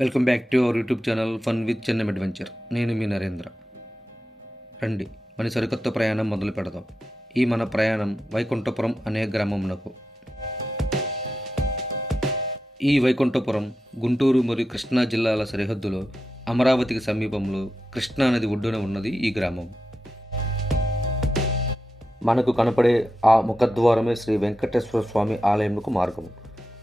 Welcome back to our YouTube channel fun with Chennam adventure. నేను మీ నరేంద్ర. రండి మన సరికొత్త ప్రయాణం మొదలు పెడదాం. ఈ మన ప్రయాణం వైకుంఠపురం అనే గ్రామమునకు. ఈ వైకుంఠపురం గుంటూరు మరియు కృష్ణా జిల్లాల సరిహద్దులో అమరావతికి సమీపంలో కృష్ణా నది ఒడ్డున ఉన్నది ఈ గ్రామం. మనకు కనపడే ఆ ముఖద్వారమే శ్రీ వెంకటేశ్వర స్వామి ఆలయంకు మార్గము.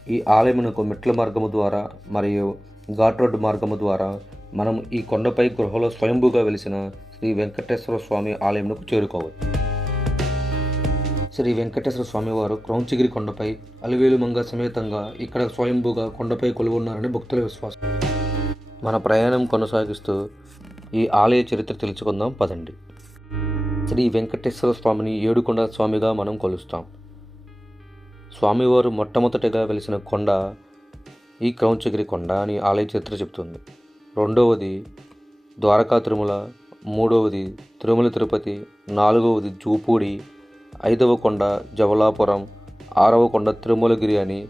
ఈ ఆలయమునకు మెట్ల మార్గము ద్వారా మరియు ఘాట్ రోడ్డు మార్గము ద్వారా మనం ఈ కొండపై గృహలో స్వయంభూగా వెలిసిన శ్రీ వెంకటేశ్వర స్వామి ఆలయంలోకి చేరుకోవచ్చు. శ్రీ వెంకటేశ్వర స్వామి వారు క్రౌంచగిరి కొండపై అలివేలు మంగ సమేతంగా ఇక్కడ స్వయంభూగా కొండపై కొలువున్నారని భక్తుల విశ్వాసం. మన ప్రయాణం కొనసాగిస్తూ ఈ ఆలయ చరిత్ర తెలుసుకుందాం పదండి. శ్రీ వెంకటేశ్వర స్వామిని ఏడుకొండ స్వామిగా మనం కొలుస్తాం. స్వామివారు మొట్టమొదటిగా వెలిసిన కొండ ఈ క్రౌంచగిరి కొండ అని ఆలయ చరిత్ర చెప్తుంది. రెండవది ద్వారకా తిరుమల మూడవది తిరుమల తిరుపతి నాలుగవది జూపూడి ఐదవ కొండ జవలాపురం ఆరవ కొండ తిరుమలగిరి అని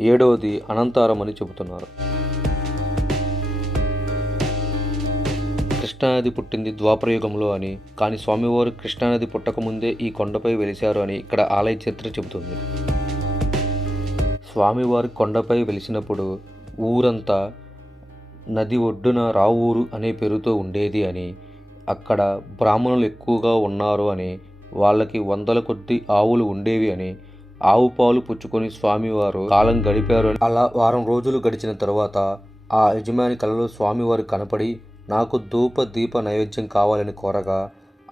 ఏడవది అనంతారం అని చెబుతున్నారు. కృష్ణానది పుట్టింది ద్వాపరయుగంలో అని కానీ స్వామివారు కృష్ణానది పుట్టకముందే ఈ కొండపై వెలిశారు అని ఇక్కడ ఆలయ చరిత్ర చెబుతుంది. స్వామివారి కొండపై వెలిసినప్పుడు ఊరంతా నది ఒడ్డున రావూరు అనే పేరుతో ఉండేది అని అక్కడ బ్రాహ్మణులు ఎక్కువగా ఉన్నారు అని వాళ్ళకి వందల కొద్ది ఆవులు ఉండేవి అని ఆవు పాలు పుచ్చుకొని స్వామివారు కాలం గడిపారు అని. అలా వారం రోజులు గడిచిన తరువాత ఆ యజమాని కలలో స్వామివారు కనపడి నాకు ధూప దీప నైవేద్యం కావాలని కోరగా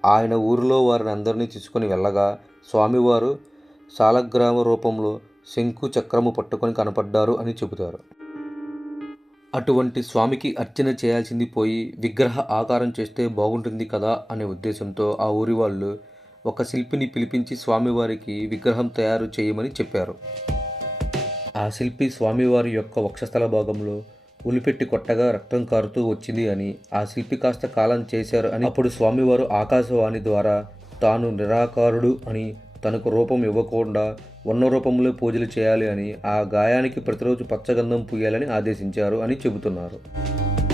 ఆయన ఊరిలో వారిని అందరినీ తీసుకొని వెళ్ళగా స్వామివారు సాలగ్రామ రూపంలో శంకు చక్రము పట్టుకొని కనపడ్డారు అని చెబుతారు. అటువంటి స్వామికి అర్చన చేయాల్సింది పోయి విగ్రహ ఆకారం చేస్తే బాగుంటుంది కదా అనే ఉద్దేశంతో ఆ ఊరి వాళ్ళు ఒక శిల్పిని పిలిపించి స్వామివారికి విగ్రహం తయారు చేయమని చెప్పారు. ఆ శిల్పి స్వామివారి యొక్క వక్షస్థల భాగంలో ఉలిపెట్టి కొట్టగా రక్తం కారుతూ వచ్చింది అని ఆ శిల్పి కాస్త కాలం చేశారు అని అప్పుడు స్వామివారు ఆకాశవాణి ద్వారా తాను నిరాకారుడు అని తనకు రూపం ఇవ్వకుండా ఉన్న రూపంలో పూజలు చేయాలి అని ఆ గాయానికి ప్రతిరోజు పచ్చగంధం పూయాలని ఆదేశించారు అని చెబుతున్నారు.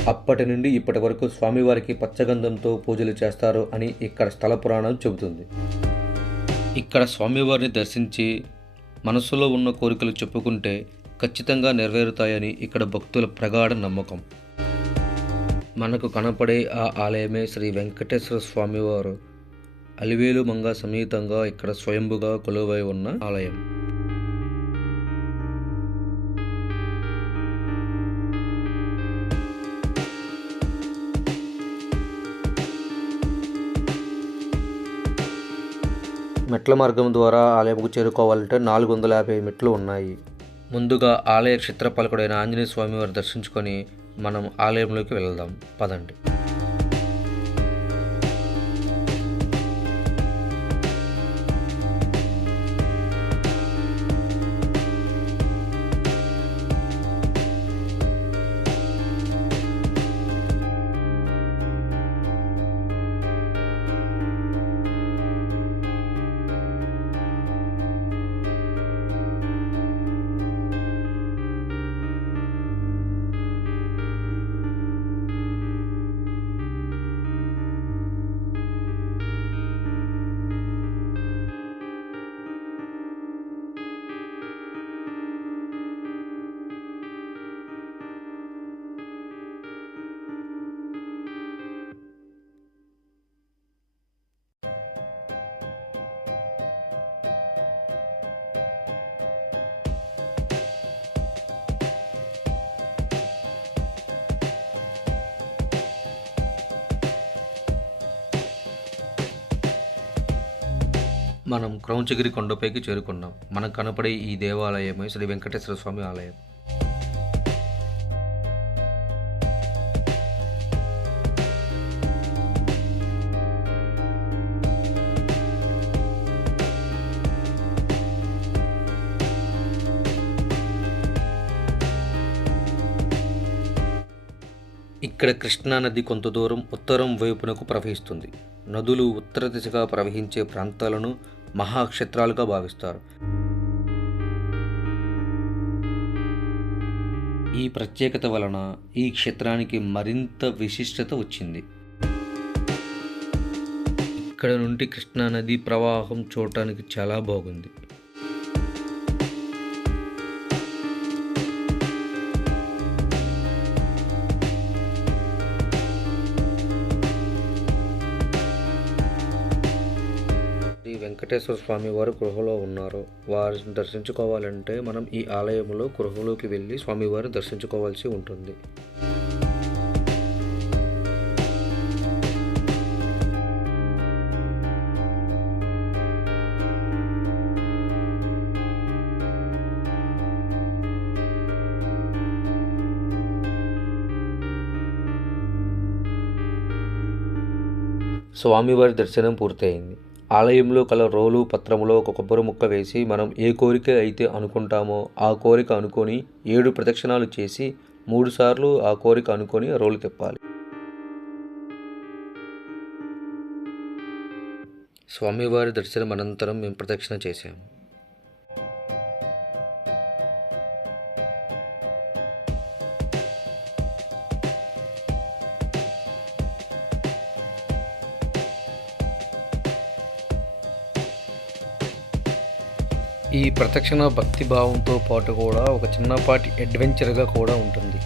అప్పటి నుండి ఇప్పటి వరకు స్వామివారికి పచ్చగంధంతో పూజలు చేస్తారు అని ఇక్కడ స్థల పురాణం చెబుతుంది. ఇక్కడ స్వామివారిని దర్శించి మనసులో ఉన్న కోరికలు చెప్పుకుంటే ఖచ్చితంగా నెరవేరుతాయని ఇక్కడ భక్తుల ప్రగాఢ నమ్మకం. మనకు కనపడే ఆ ఆలయమే శ్రీ వెంకటేశ్వర స్వామివారు అలివేలు మంగ సమేతంగా ఇక్కడ స్వయంభుగా కొలువై ఉన్న ఆలయం. మెట్ల మార్గం ద్వారా ఆలయంకు చేరుకోవాలంటే నాలుగు వందల యాభై మెట్లు ఉన్నాయి. ముందుగా ఆలయ క్షేత్రపాలకుడైన ఆంజనేయ స్వామి వారు దర్శించుకొని మనం ఆలయంలోకి వెళ్దాం. పదండి. మనం క్రౌంచగిరి కొండపైకి చేరుకున్నాం. మనకు కనపడే ఈ దేవాలయమే శ్రీ వెంకటేశ్వర స్వామి ఆలయం. ఇక్కడ కృష్ణా నది కొంత దూరం ఉత్తరం వైపునకు ప్రవహిస్తుంది. నదులు ఉత్తర దిశగా ప్రవహించే ప్రాంతాలను మహాక్షేత్రాలుగా భావిస్తారు. ఈ ప్రత్యేకత వలన ఈ క్షేత్రానికి మరింత విశిష్టత వచ్చింది. ఇక్కడ నుండి కృష్ణా నది ప్రవాహం చూడటానికి చాలా బాగుంది. వెంకటేశ్వర స్వామి వారు గృహలో ఉన్నారు. వారిని దర్శించుకోవాలంటే మనం ఈ ఆలయంలో గృహలోకి వెళ్ళి స్వామివారిని దర్శించుకోవాల్సి ఉంటుంది. స్వామివారి దర్శనం పూర్తయింది. ఆలయంలో కల రోలు పత్రములో ఒక కొబ్బరి ముక్క వేసి మనం ఏ కోరిక అయితే అనుకుంటామో ఆ కోరిక అనుకొని ఏడు ప్రదక్షిణాలు చేసి మూడుసార్లు ఆ కోరిక అనుకొని రోలు తిప్పాలి. స్వామివారి దర్శనం అనంతరం మేము ప్రదక్షిణ చేశాము. ఈ ప్రదక్షిణ భక్తి భావంతో పాటు కూడా ఒక చిన్నపాటి అడ్వెంచర్గా కూడా ఉంటుంది.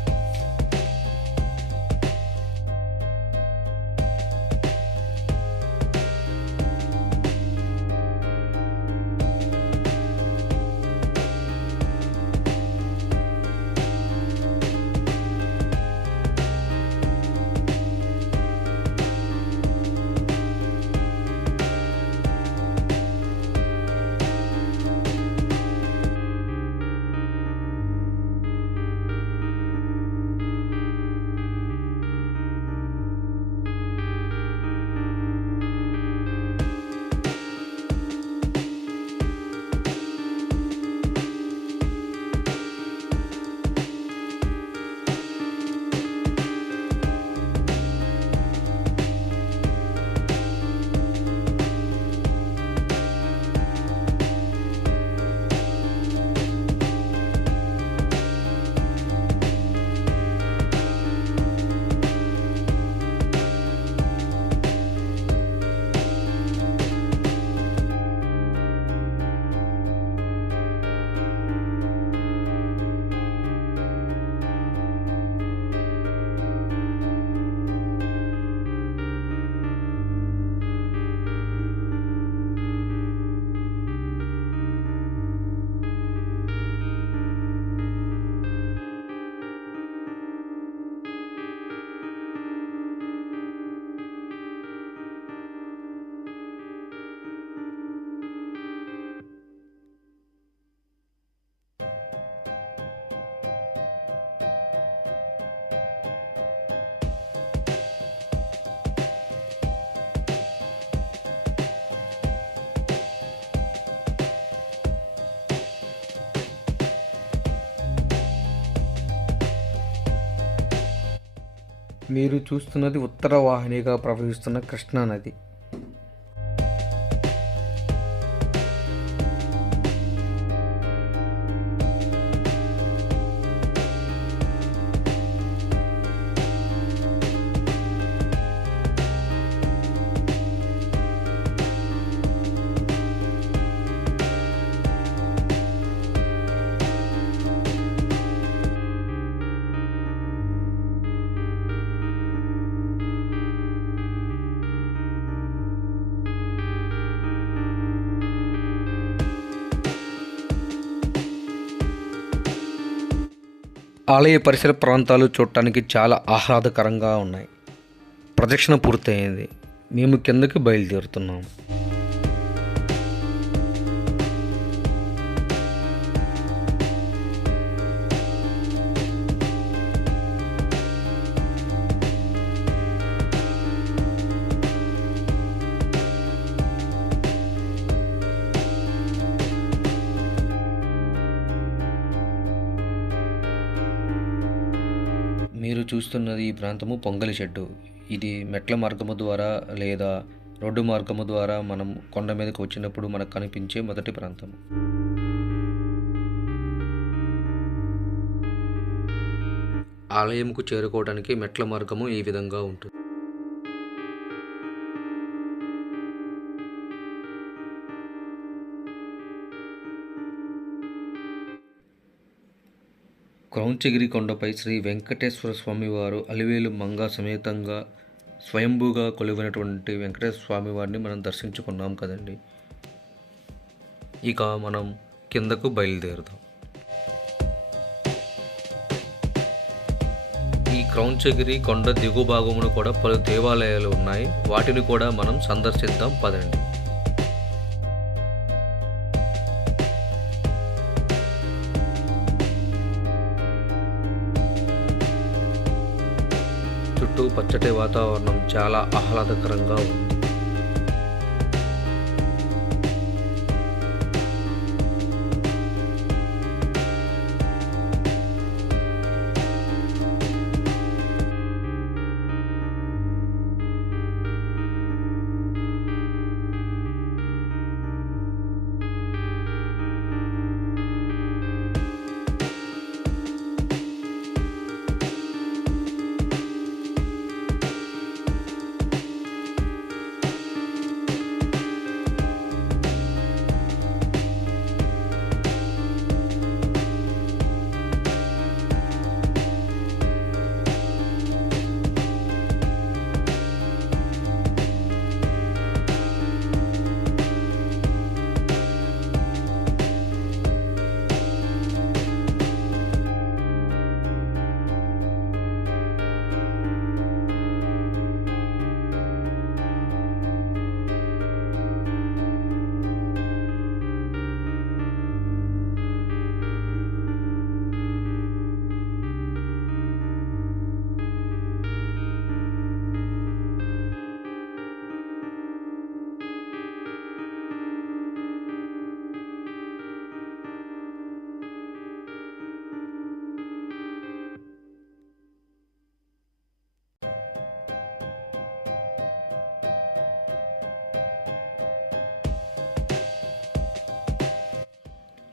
మీరు చూస్తున్నది ఉత్తర వాహినిగా ప్రవహిస్తున్న కృష్ణా ఆలయ పరిసర ప్రాంతాలు చూడటానికి చాలా ఆహ్లాదకరంగా ఉన్నాయి. ప్రదక్షిణ పూర్తయింది. మేము కిందకి బయలుదేరుతున్నాము మీరు చూస్తున్నది ఈ ప్రాంతము పొంగలి షెడ్డు ఇది మెట్ల మార్గము ద్వారా లేదా రోడ్డు మార్గము ద్వారా మనం కొండ మీదకి వచ్చినప్పుడు మనకు కనిపించే మొదటి ప్రాంతం. ఆలయంకు చేరుకోవడానికి మెట్ల మార్గము ఈ విధంగా ఉంటుంది. క్రౌంచగిరి కొండపై శ్రీ వెంకటేశ్వర స్వామివారు అలివేలు మంగ సమేతంగా స్వయంభూగా కొలువైనటువంటి వెంకటేశ్వర స్వామి వారిని మనం దర్శించుకున్నాం కదండి. ఇక మనం కిందకు బయలుదేరుదాం. ఈ క్రౌంచగిరి కొండ దిగు భాగమును కూడా పలు దేవాలయాలు ఉన్నాయి. వాటిని కూడా మనం సందర్శిద్దాం. పదండి. పచ్చటి వాతావరణం చాలా ఆహ్లాదకరంగా ఉంది.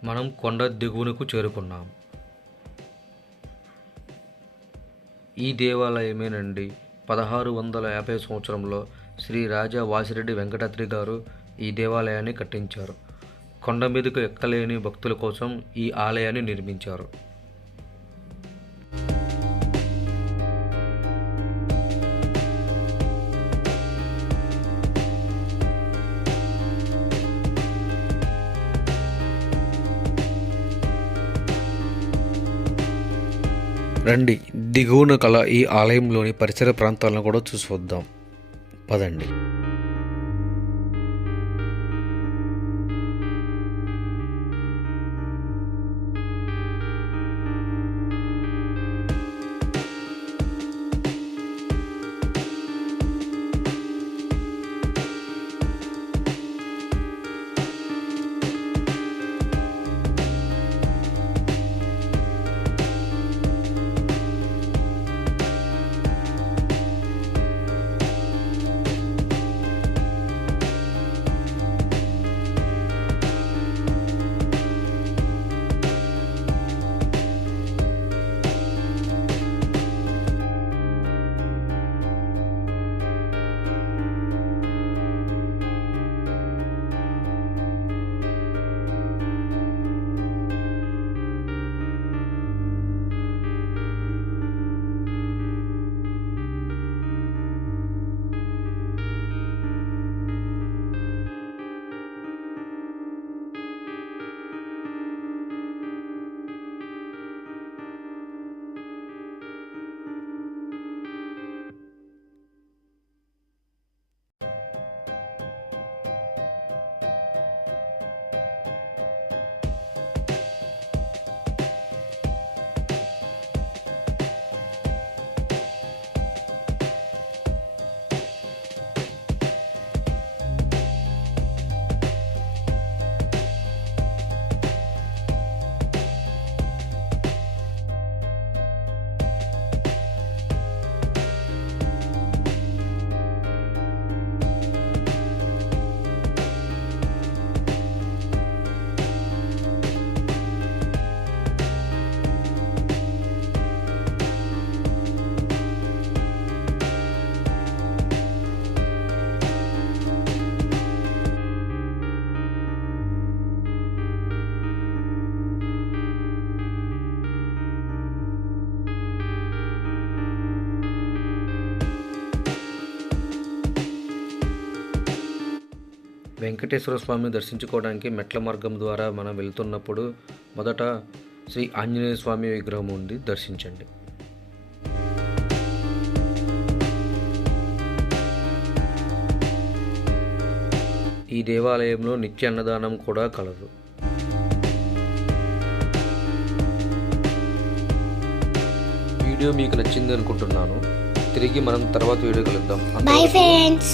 మనం కొండ దిగువనకు చేరుకున్నాం. ఈ దేవాలయమేనండి. పదహారు వందల యాభై సంవత్సరంలో శ్రీ రాజా వాసిరెడ్డి వెంకటాద్రి గారు ఈ దేవాలయాన్ని కట్టించారు. కొండ మీదకు ఎక్కలేని భక్తుల కోసం ఈ ఆలయాన్ని నిర్మించారు. రండి దిగువన కల ఈ ఆలయంలోని పరిసర ప్రాంతాలను కూడా చూసి వద్దాం. పదండి. వెంకటేశ్వర స్వామిని దర్శించుకోవడానికి మెట్ల మార్గం ద్వారా మనం వెళ్తున్నప్పుడు మొదట శ్రీ ఆంజనేయ స్వామి విగ్రహం ఉంది దర్శించండి. ఈ దేవాలయంలో నిత్య అన్నదానం కూడా కలదు. వీడియో మీకు నచ్చింది అనుకుంటున్నాను. తిరిగి మనం తర్వాత వీడియో కలుద్దాం. Bye friends